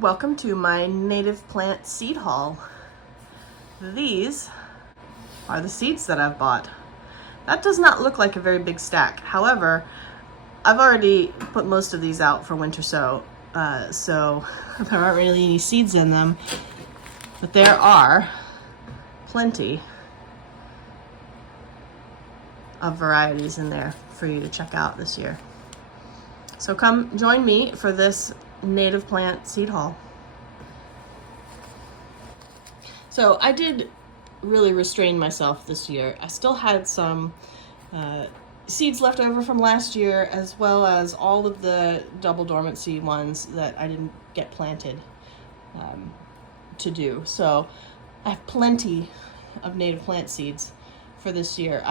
Welcome to my native plant seed haul. These are the seeds that I've bought. That does not look like a very big stack. However, I've already put most of these out for winter sow, so there aren't really any seeds in them, but there are plenty of varieties in there for you to check out this year. So come join me for this native plant seed haul. So I did really restrain myself this year. I still had some seeds left over from last year, as well as all of the double dormancy ones that I didn't get planted to do. So I have plenty of native plant seeds for this year.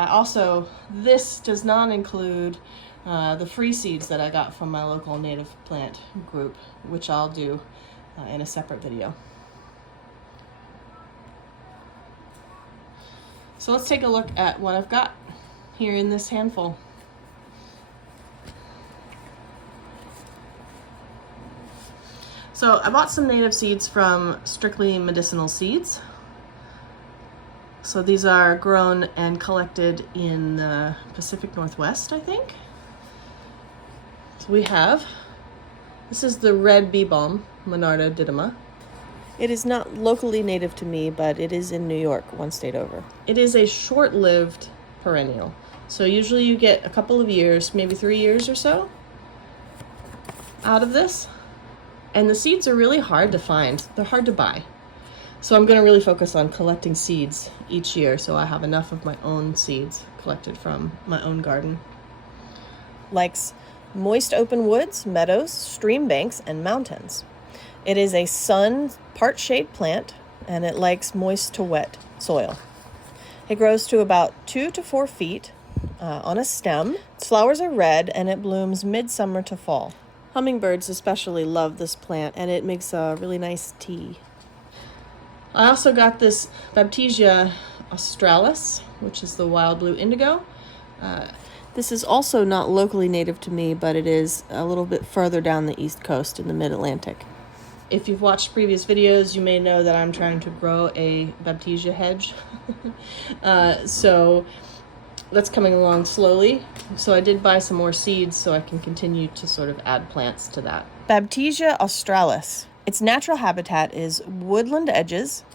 This does not include the free seeds that I got from my local native plant group, which I'll do in a separate video. So let's take a look at what I've got here in this handful. So I bought some native seeds from Strictly Medicinal Seeds. So these are grown and collected in the Pacific Northwest, I think. So this is the red bee balm, Monarda didyma. It is not locally native to me, but it is in New York, one state over. It is a short-lived perennial. So usually you get a couple of years, maybe 3 years or so, out of this. And the seeds are really hard to find. They're hard to buy. So I'm going to really focus on collecting seeds each year so I have enough of my own seeds collected from my own garden. Likes moist open woods, meadows, stream banks, and mountains. It is a sun, part shade plant, and it likes moist to wet soil. It grows to about 2 to 4 feet on a stem. Its flowers are red, and it blooms midsummer to fall. Hummingbirds especially love this plant, and it makes a really nice tea. I also got this Baptisia australis, which is the wild blue indigo. This is also not locally native to me, but it is a little bit further down the East Coast in the Mid-Atlantic. If you've watched previous videos, you may know that I'm trying to grow a Baptisia hedge. So that's coming along slowly. So I did buy some more seeds so I can continue to sort of add plants to that. Baptisia australis. Its natural habitat is woodland edges,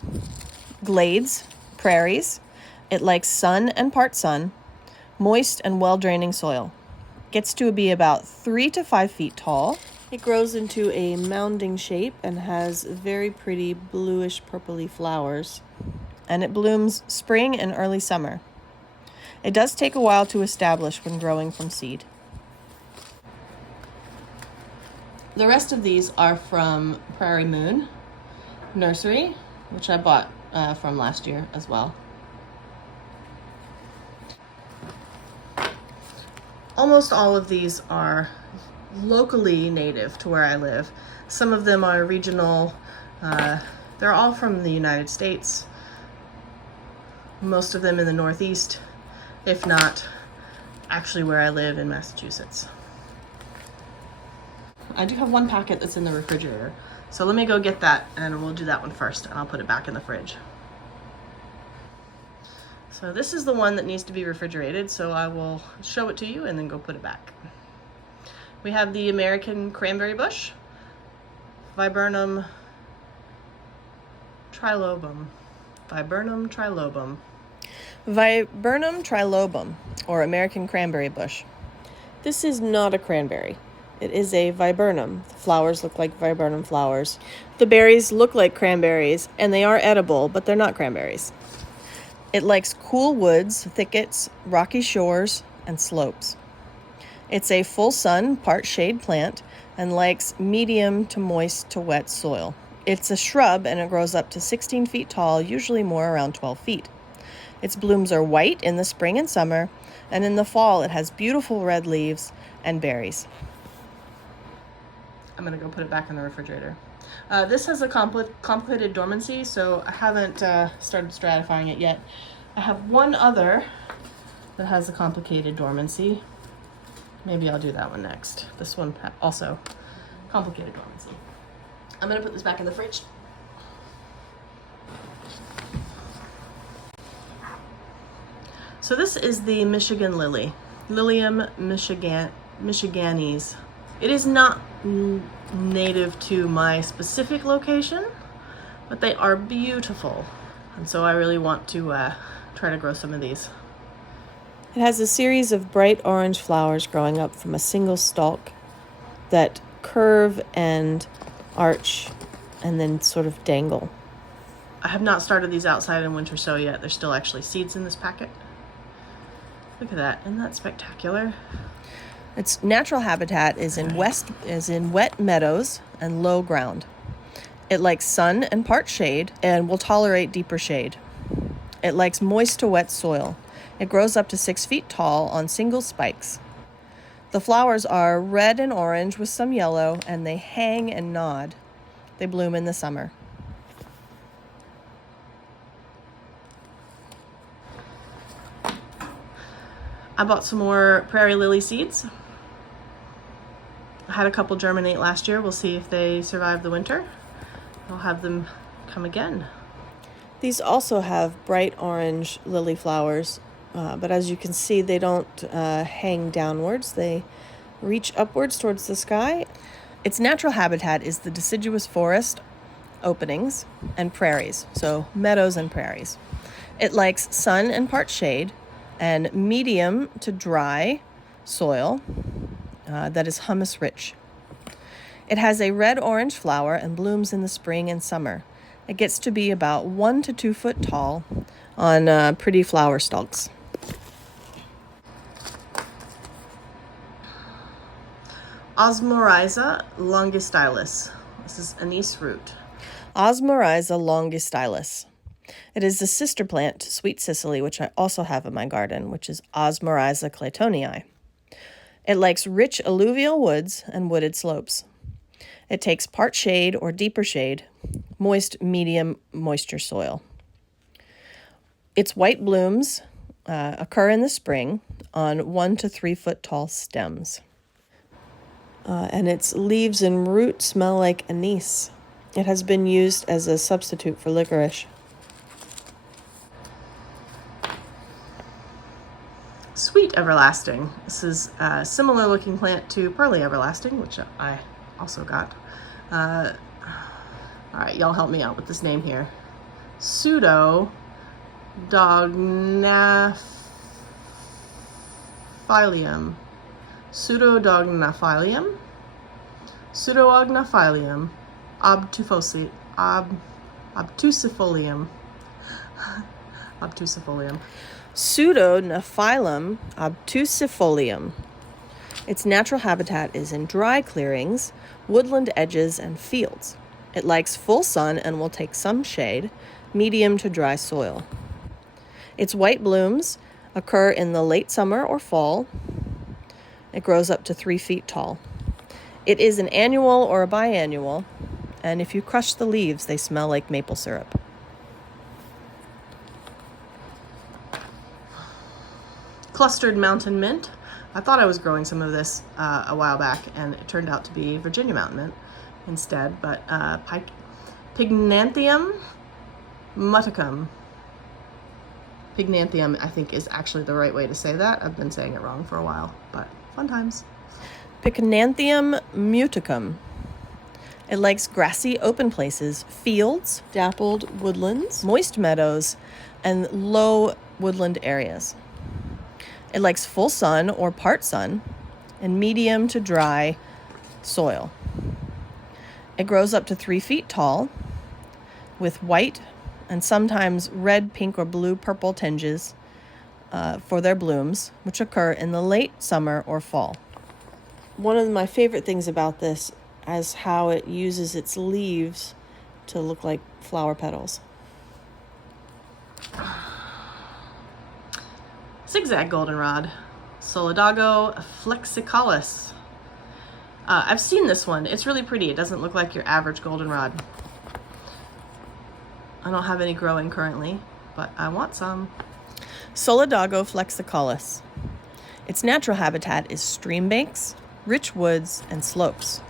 glades, prairies. It likes sun and part sun, moist and well-draining soil. Gets to be about 3 to 5 feet tall. It grows into a mounding shape and has very pretty bluish purpley flowers. And it blooms spring and early summer. It does take a while to establish when growing from seed. The rest of these are from Prairie Moon Nursery, which I bought from last year as well. Almost all of these are locally native to where I live. Some of them are regional. They're all from the United States. Most of them in the Northeast, if not actually where I live in Massachusetts. I do have one packet that's in the refrigerator. So let me go get that and we'll do that one first and I'll put it back in the fridge. So this is the one that needs to be refrigerated, so I will show it to you and then go put it back. We have the American cranberry bush, Viburnum trilobum. Viburnum trilobum. Viburnum trilobum, or American cranberry bush. This is not a cranberry. It is a viburnum. The flowers look like viburnum flowers. The berries look like cranberries, and they are edible, but they're not cranberries. It likes cool woods, thickets, rocky shores, and slopes. It's a full sun, part shade plant, and likes medium to moist to wet soil. It's a shrub, and it grows up to 16 feet tall, usually more around 12 feet. Its blooms are white in the spring and summer, and in the fall it has beautiful red leaves and berries. I'm gonna go put it back in the refrigerator. This has a complicated dormancy, so I haven't started stratifying it yet. I have one other that has a complicated dormancy. Maybe I'll do that one next. This one also complicated dormancy. I'm gonna put this back in the fridge. So this is the Michigan lily, Lilium michiganese. It is not native to my specific location, but they are beautiful. And so I really want to try to grow some of these. It has a series of bright orange flowers growing up from a single stalk that curve and arch and then sort of dangle. I have not started these outside in winter sow yet. There's still actually seeds in this packet. Look at that. Isn't that spectacular? Its natural habitat is in wet meadows and low ground. It likes sun and part shade and will tolerate deeper shade. It likes moist to wet soil. It grows up to 6 feet tall on single spikes. The flowers are red and orange with some yellow, and they hang and nod. They bloom in the summer. I bought some more prairie lily seeds. I had a couple germinate last year. We'll see if they survive the winter. I'll have them come again. These also have bright orange lily flowers, but as you can see, they don't hang downwards. They reach upwards towards the sky. Its natural habitat is the deciduous forest openings and prairies, so meadows and prairies. It likes sun and part shade and medium to dry soil that is humus rich. It has a red-orange flower and blooms in the spring and summer. It gets to be about 1 to 2 foot tall on pretty flower stalks. Osmorrhiza longistylis. This is anise root. Osmorrhiza longistylis. It is the sister plant to sweet cicely, which I also have in my garden, which is Osmorrhiza claytonii. It likes rich alluvial woods and wooded slopes. It takes part shade or deeper shade, moist, medium moisture soil. Its white blooms occur in the spring on 1 to 3 foot tall stems. And its leaves and root smell like anise. It has been used as a substitute for licorice. Sweet everlasting. This is a similar looking plant to pearly everlasting, which I also got. All right, y'all help me out with this name here. Pseudodognaphylium. Pseudodognaphylium. Pseudodognaphylium. Obtusifolium. Obtusifolium. Pseudonaphyllum obtusifolium. Its natural habitat is in dry clearings, woodland edges, and fields. It likes full sun and will take some shade, medium to dry soil. Its white blooms occur in the late summer or fall. It grows up to 3 feet tall. It is an annual or a biannual, and if you crush the leaves, they smell like maple syrup. Clustered mountain mint. I thought I was growing some of this a while back, and it turned out to be Virginia mountain mint instead, but Pygnanthium muticum. Pygnanthium, I think, is actually the right way to say that. I've been saying it wrong for a while, but fun times. Pygnanthium muticum. It likes grassy open places, fields, dappled woodlands, moist meadows, and low woodland areas. It likes full sun or part sun and medium to dry soil. It grows up to 3 feet tall with white and sometimes red, pink, or blue purple tinges for their blooms, which occur in the late summer or fall. One of my favorite things about this is how it uses its leaves to look like flower petals. Zigzag goldenrod, Solidago flexicalis. I've seen this one. It's really pretty. It doesn't look like your average goldenrod. I don't have any growing currently, but I want some. Solidago flexicalis. Its natural habitat is stream banks, rich woods, and slopes.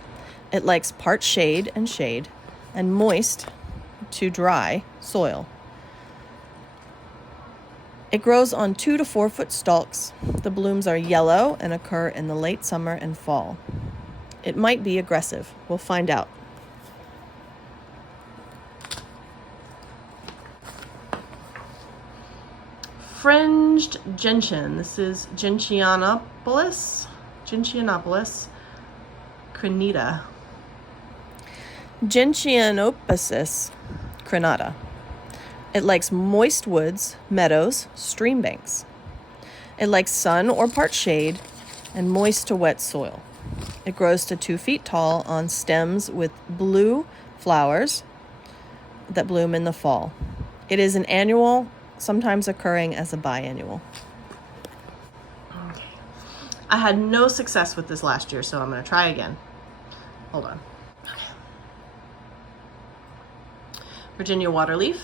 It likes part shade and shade, and moist to dry soil. It grows on 2 to 4 foot stalks. The blooms are yellow and occur in the late summer and fall. It might be aggressive. We'll find out. Fringed gentian. This is Gentianopolis crenata. Gentianopolis crenata. It likes moist woods, meadows, stream banks. It likes sun or part shade and moist to wet soil. It grows to 2 feet tall on stems with blue flowers that bloom in the fall. It is an annual, sometimes occurring as a biannual. Okay. I had no success with this last year, so I'm going to try again. Hold on. Okay. Virginia waterleaf.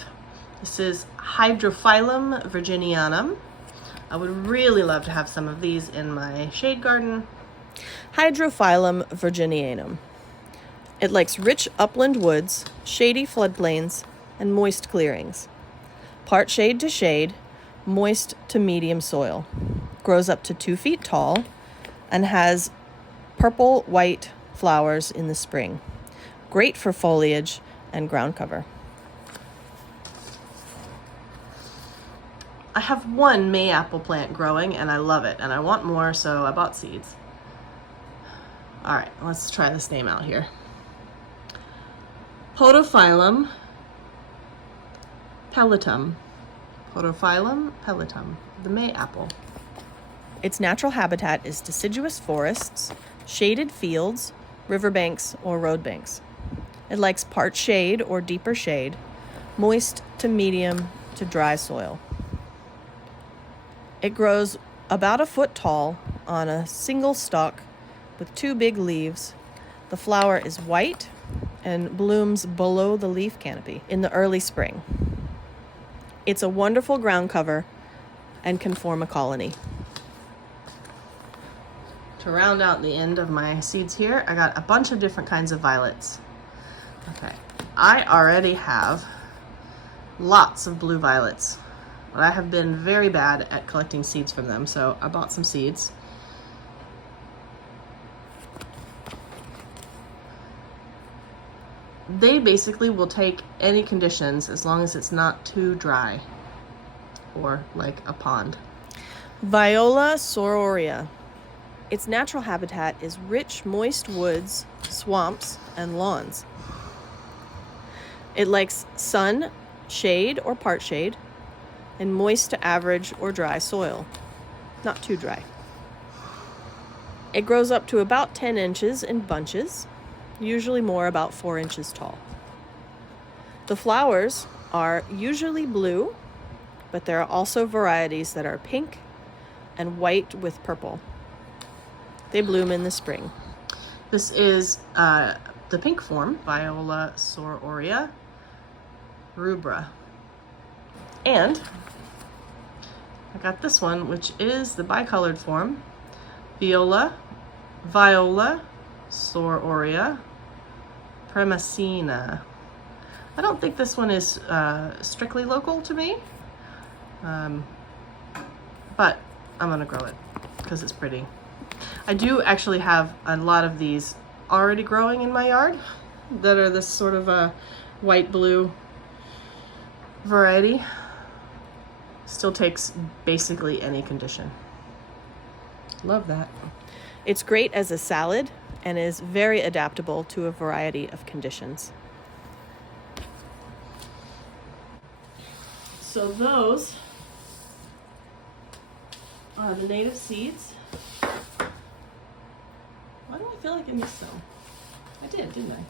This is Hydrophyllum virginianum. I would really love to have some of these in my shade garden. Hydrophyllum virginianum. It likes rich upland woods, shady floodplains, and moist clearings. Part shade to shade, moist to medium soil. Grows up to 2 feet tall and has purple-white flowers in the spring. Great for foliage and ground cover. I have one mayapple plant growing and I love it and I want more, so I bought seeds. All right, let's try this name out here. Podophyllum pelletum. Podophyllum pelletum, the mayapple. Its natural habitat is deciduous forests, shaded fields, riverbanks, or road banks. It likes part shade or deeper shade, moist to medium to dry soil. It grows about a foot tall on a single stalk with 2 big leaves. The flower is white and blooms below the leaf canopy in the early spring. It's a wonderful ground cover and can form a colony. To round out the end of my seeds here, I got a bunch of different kinds of violets. Okay, I already have lots of blue violets. But I have been very bad at collecting seeds from them, so I bought some seeds. They basically will take any conditions as long as it's not too dry or like a pond. Viola sororia. Its natural habitat is rich, moist woods, swamps, and lawns. It likes sun, shade or part shade, and moist to average or dry soil, not too dry. It grows up to about 10 inches in bunches, usually more about 4 inches tall. The flowers are usually blue, but there are also varieties that are pink and white with purple. They bloom in the spring. This is the pink form, Viola sororia rubra. And I got this one, which is the bicolored form, Viola sororia premacina. I don't think this one is strictly local to me, but I'm gonna grow it because it's pretty. I do actually have a lot of these already growing in my yard that are this sort of a white-blue variety. Still takes basically any condition. Love that. It's great as a salad and is very adaptable to a variety of conditions. So those are the native seeds. Why do I feel like I missed some? I did, didn't I?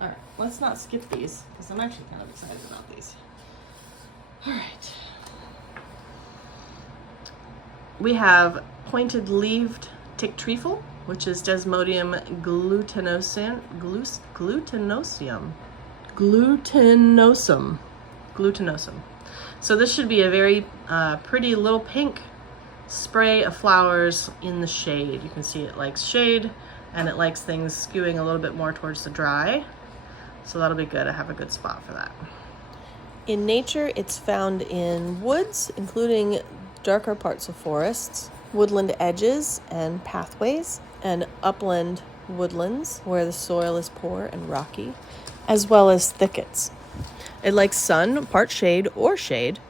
All right, let's not skip these because I'm actually kind of excited about these. All right. We have pointed-leaved tick trefoil, which is Desmodium glutinosum. So this should be a very pretty little pink spray of flowers in the shade. You can see it likes shade and it likes things skewing a little bit more towards the dry. So that'll be good. I have a good spot for that. In nature, it's found in woods, including darker parts of forests, woodland edges and pathways, and upland woodlands where the soil is poor and rocky, as well as thickets. It likes sun, part shade or shade,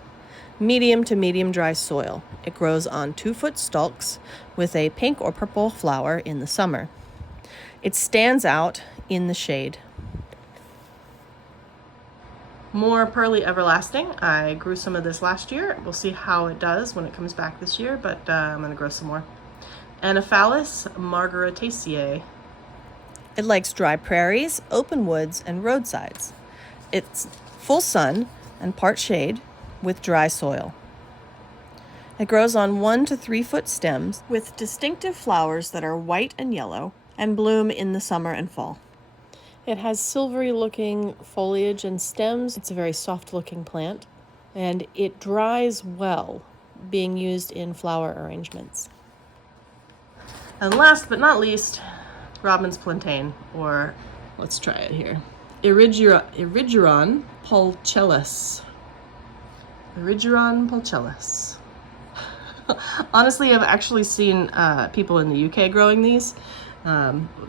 medium to medium dry soil. It grows on 2-foot stalks with a pink or purple flower in the summer. It stands out in the shade. More Pearly Everlasting. I grew some of this last year. We'll see how it does when it comes back this year, but I'm going to grow some more. Anaphalis margaritaceae. It likes dry prairies, open woods, and roadsides. It's full sun and part shade with dry soil. It grows on 1 to 3 foot stems with distinctive flowers that are white and yellow and bloom in the summer and fall. It has silvery looking foliage and stems. It's a very soft looking plant, and it dries well, being used in flower arrangements. And last but not least, Robin's plantain, or let's try it here. Erigeron pulchellus. Erigeron pulchellus. Honestly, I've actually seen people in the UK growing these.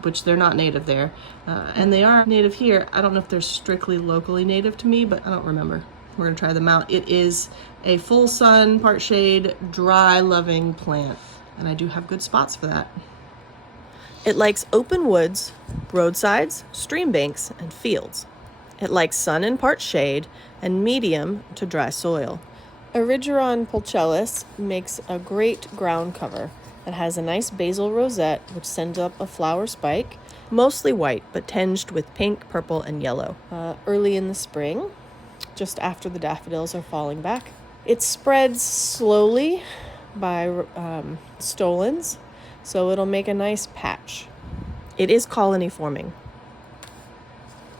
Which they're not native there, and they are native here. I don't know if they're strictly locally native to me, but I don't remember. We're gonna try them out. It is a full sun, part shade, dry loving plant, and I do have good spots for that. It likes open woods, roadsides, stream banks, and fields. It likes sun and part shade and medium to dry soil. Erigeron pulchellus makes a great ground cover. It has a nice basal rosette, which sends up a flower spike, mostly white, but tinged with pink, purple, and yellow. Early in the spring, just after the daffodils are falling back. It spreads slowly by stolons, so it'll make a nice patch. It is colony forming.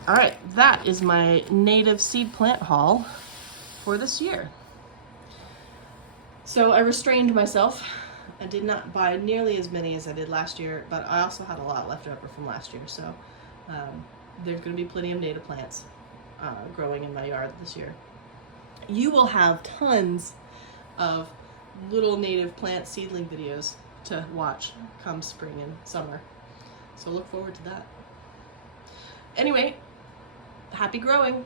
All right, that is my native seed plant haul for this year. So I restrained myself. I did not buy nearly as many as I did last year, but I also had a lot left over from last year, so there's going to be plenty of native plants growing in my yard this year. You will have tons of little native plant seedling videos to watch come spring and summer, so look forward to that. Anyway, happy growing!